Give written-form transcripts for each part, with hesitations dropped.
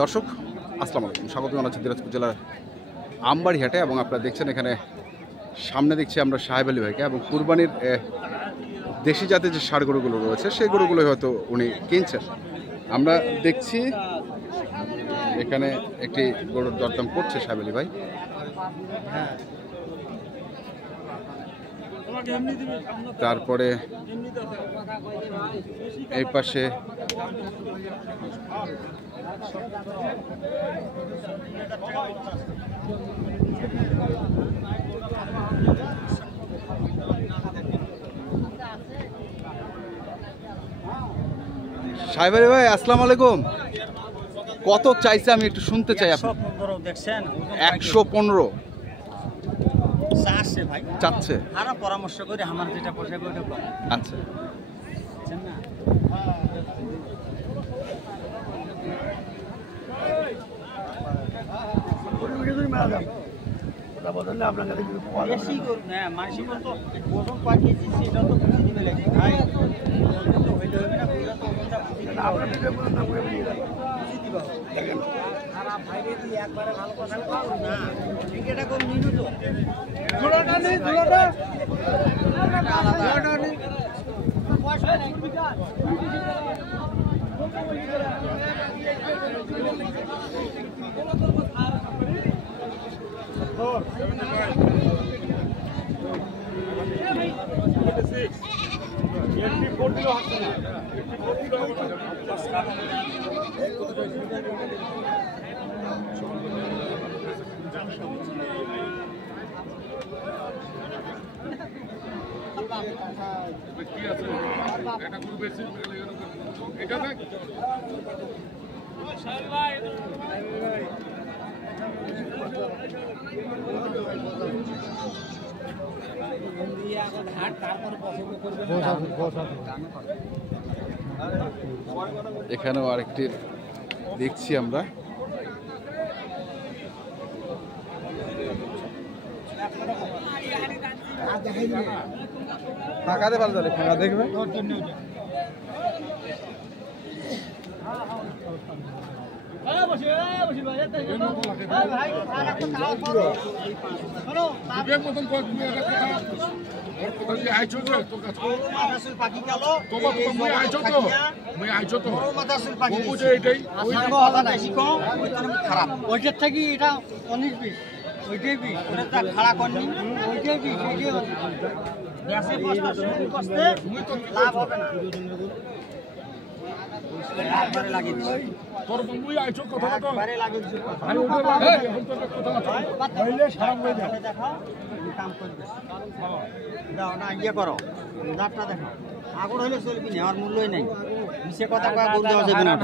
দর্শক আসসালামু আলাইকুম, স্বাগত জানাচ্ছি দিনাজপুর জেলার আমবাড়ি হাটে। এবং আপনারা দেখছেন এখানে সামনে দেখছি আমরা সাহেব আলী ভাইকে, এবং কুরবানির দেশি জাতের যে ষাঁড় গরুগুলো রয়েছে সেই গরুগুলোই হয়তো উনি কিনছেন। আমরা দেখছি এখানে একটি গরুর দরদাম করছে সাহেব আলী ভাই। তারপরে এই পাশে সাহেব আলী ভাই আসসালামু আলাইকুম। কত চাইছে আমি একটু শুনতে চাই। 115 দেখছেন? 115 চাচ্ছে ভাই, চাচ্ছে। আর পরামর্শ করে আমার যেটা পয়সা করে দেব। আচ্ছা বুঝছেন না? বেশি করুন না, মাসি বলতো ওজন পাঠিয়েছি সেটা তো বুঝে দিবে লাগে ভাই। তো হইতে হবে না, পুরো তো ওজনটা বুঝে দিবে। আপনারা দিতে বলেন না, পুরো বুঝে দিবে। বুঝে দিবা দেখেন। আর ভাইরে দি একবারে ভালো কথা বলো না, টিকেটটা কম নিনু তো। জোড়াটা নেই, জোড়াটা নেই। পয়সা নেই বিকাশ। এখানেও আরেকটি দেখছি আমরা। ফাঁকাতে ভালো চলে, ফাঁকা দেখবে। খারাপ ওইটার থেকে এটা 19-20 ওইটাই বিষ, ওটা খাড়া করনি ওইটাই বিষ, লাভ হবে না। আগুন হলে চলবি না, আমার মূল্যই নেই। মিশে কথা বলতে যাবে না,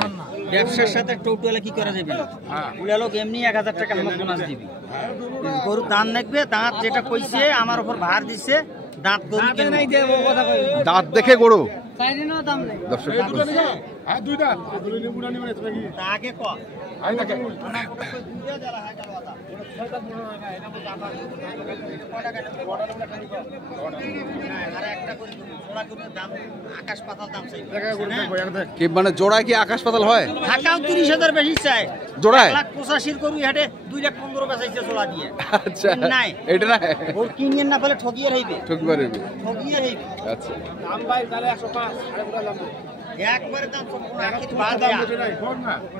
ব্যবসার সাথে টোটালে কি করা যাবে না। উড়ে লোক এমনি 1000 টাকা আমার বোনাস দিবি। গরুর দাঁত দেখবে, দাঁত যেটা কইছে আমার উপর ভার দিচ্ছে, দাঁত গরু দাঁত দেখে গরু দর্শক আগে ক মানে জোড়ায় কি আকাশ পাতাল হয়? 30,000 বেশি চাই জোড়ায় 1,85,000 করু হাটে 2,15,000 বেচাইছে জোড়া দিয়ে। আচ্ছা নাই এটা না ওর কিনিয়ে না ফেলে ঠকিয়ে রইবে, ঠকবার রইবে। আচ্ছা দাম ভাই তাহলে 105 একবারে দাম আখির বাদ है,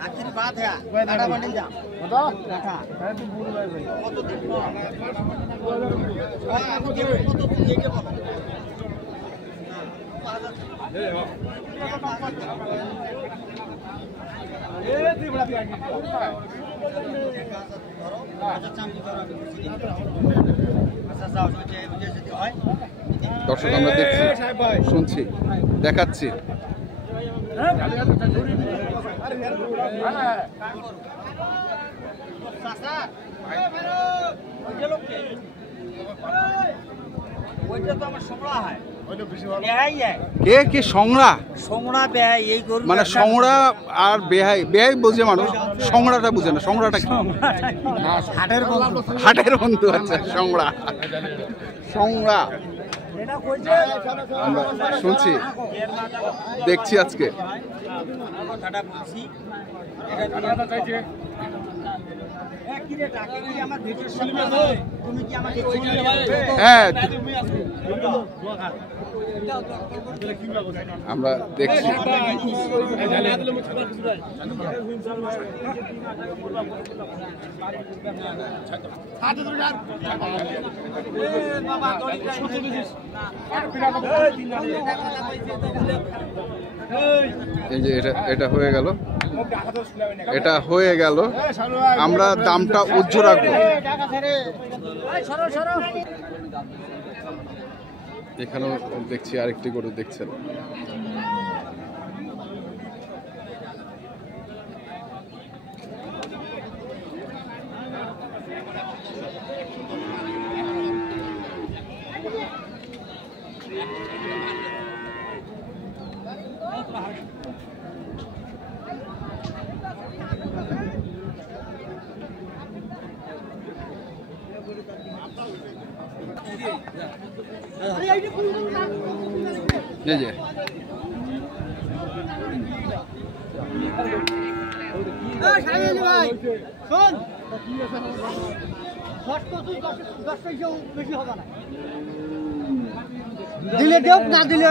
আখির বাদ है কাটা বান্ডিল দাম কত কাটা তুই বুড়ো ভাই ভাই কত দিন ভাই আমি দেব কত তুই এইটা বল। এ তুই বড় দিই আচ্ছা যাও যদি হয়। দর্শক আমরা দেখছি, শুনছি, দেখাচ্ছি। কে কে সংড়া? সংড়া বেহাই এই গরু মানে সংড়া আর বেহাই, বেহাই বোঝে মানুষ, সংড়াটা বুঝে না। সংড়াটা কি? হাটের বন্ধু, হাটের বন্ধু। আচ্ছা সংড়া, সংড়া আমরা শুনছি, দেখছি আজকে। কথাটা বলছি তুমি কি আমাকে হ্যাঁ, আমরা দেখছি। এই যে এটা হয়ে গেল, এটা হয়ে গেল। আমরা দামটা উচ্চ রাখবো। এখানেও দেখছি আরেকটি গরু দেখছেন। এই যে দিলে দেব না দিলে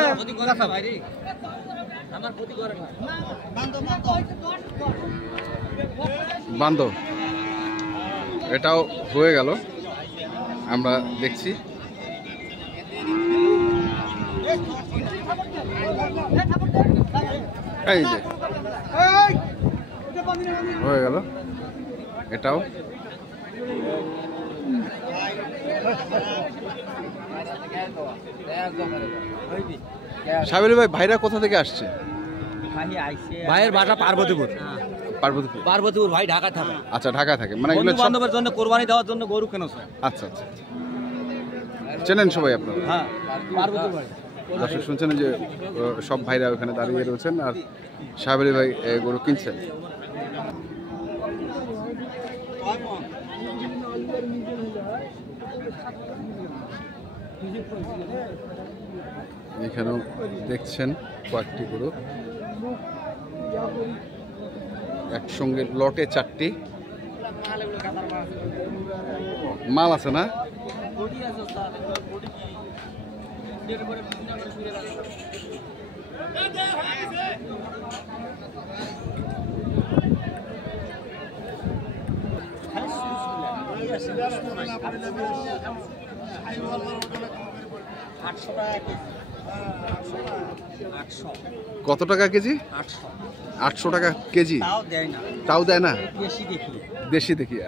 বান্ধব, এটাও হয়ে গেল। আমরা দেখছি এই যে হয়ে গেল, এটাও। সাবির ভাই, ভাইরা কোথা থেকে আসছে? ভাইয়ের বাসা পার্বতীপুর। পার্বতীপুর? পার্বতীপুর ভাই ঢাকা থাকে। আচ্ছা, ঢাকা থাকে। মানে এগুলো বন্ধু বান্ধবের জন্য কোরবানি দেওয়ার জন্য গরু কেনেছে। আচ্ছা আচ্ছা, চেনেন সবাই আপনারা? হ্যাঁ, পার্বতীপুর ভাই। দর্শক শুনছেন যে সব ভাইরা ওখানে দাঁড়িয়ে রয়েছেন আর সাহেব ভাই গরু কিনছেন। এখানেও দেখছেন কয়েকটি গরু একসঙ্গে, লটে 4টি মাল আছে না? কত টাকা কেজি? 800 টাকা কেজি। তাও দেয় না? দেশি দেখিয়া।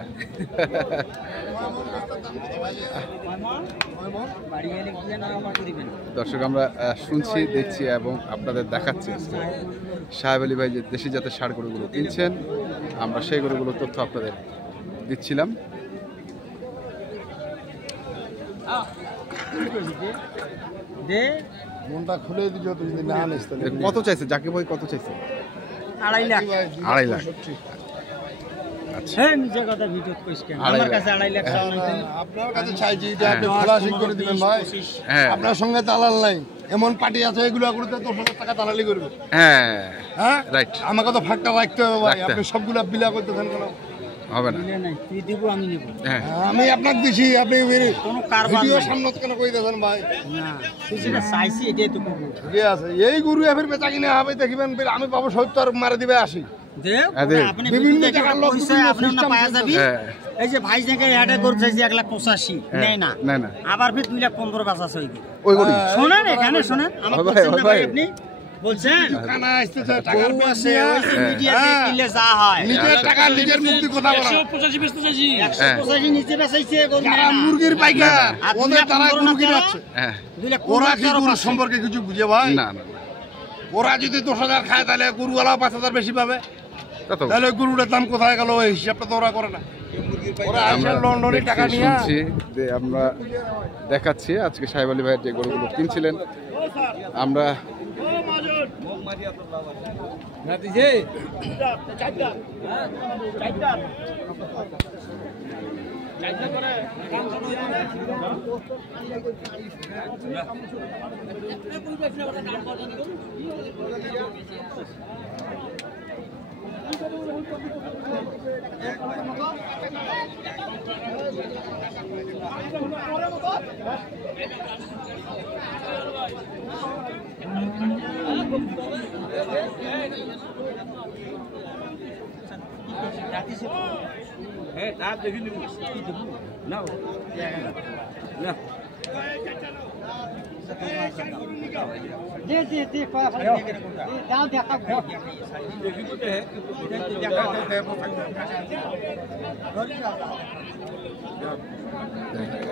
দর্শক, আমরা শুনছি, দেখছি এবং আপনাদের দেখাচ্ছি সাহেব আলী ভাই যে দেশি জাতের ষাঁড় গরুগুলো কিনছেন। আমরা সেই গরুগুলোর তথ্য আপনাদের দিচ্ছিলাম। কত চাইছে জাকির ভাই? কত চাইছে? 2.5 লাখ। 2.5 লাখ। আচ্ছা, নিজের কথা ভিডিও কইস কেন? আমার কাছে 2.5 লাখ চাও না। আপনার কাছে চাইছি যে আপনি খোলাসি করে দিবেন ভাই। হ্যাঁ, আপনার সঙ্গে দালাল নাই, এমন পার্টি আছে এগুলো করতে 10,000 টাকা দালালি করবে। হ্যাঁ, হ্যাঁ, রাইট। আমাকে তো ফাঁকটা রাখতে হবে ভাই। রাখতে আপনি সবগুলা বিলা করতেছেন কেন? হবে না। দিলে নাই, তুই দিব আমি নেব। হ্যাঁ, আমি আপনাকে দিছি, আপনি কোনো কারবার ভিডিও নাই। সামনে কেন কই দেন ভাই? না, তুই যেটা চাইছি এটাই তো করব। ঠিক আছে, এই গরু এফের বেচা কিনে হবে দেখিবেন, আমি পাবো 70 মারা দিবে 80। দেব, দেব। আপনি বিভিন্ন বিভিন্ন জায়গার জায়গার লোক পয়সা আপনি না system পাওয়া যাবি। হ্যাঁ। এই যে ভাই জায়গায় অ্যাডে করে চাইছি 1,85,000 নেয় না। নেয় না। আবার ফির 2,15,000 বাঁচা সই করে। ওই গরু শোনেন, এখানে শোনেন, আমার ভাই, বলছেন না ভাই। ভাই, আপনি বলছেন কানা আসতেছে টাকা গরু আছে, ওই যে হ্যাঁ। মিডিয়াতে কিলে যা হয়। নিজের টাকা নিজের মুক্তি কথা বলা। 185 নিচে বেচাইছে গরু যারা নেয় না। মুরগির পাইকার আর ওদের তারা 2,15,000 গরু কিনে না আছে। হ্যাঁ, 2,15,000 ওরা কি গরু সম্পর্কে কিছু বুঝে ভাই? না না না, ওরা যদি 10,000 খায় তাহলে গরুওয়ালা 5,000 বেশি পাবে। তা তো তাহলে গরুটার দাম কোথায় গেল? ওই হিসাবটা তো ওরা করে না। ওরা আমরা আইসা লন্ডনে টাকা দেখছি, নিয়ে শুনছি যে আমরা দেখাচ্ছি আজকে সাহেব আলী ভাইয়ের যে গরুগুলো কিনছিলেন। আমরা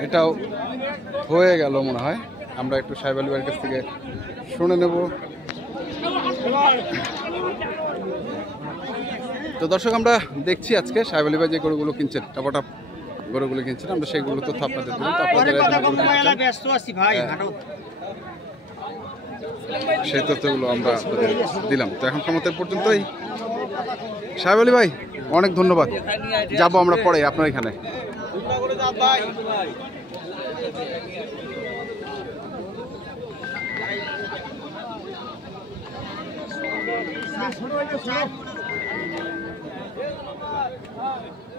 এটাও হয়ে গেল মনে হয়। আমরা একটু সাহেব আলী ভাইয়ের কাছ থেকে শুনে নেব। তো দর্শক, আমরা দেখছি আজকে সাহেব আলী ভাই যে গরুগুলো কিনছেন, টপাটপ গরুগুলো কিনছেন, আমরা সেইগুলো তথ্য আপনাদের দিলাম। তো আপনাদের ব্যস্ত আছি ভাই, সেই তথ্যগুলো আমরা আপনাদের দিলাম। তো এখন তোমাদের পর্যন্তই। সাহেব আলী ভাই, অনেক ধন্যবাদ। যাবো আমরা পরে আপনার এখানে।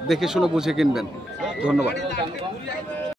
দেখে শুনে বুঝে কিনবেন। ধন্যবাদ।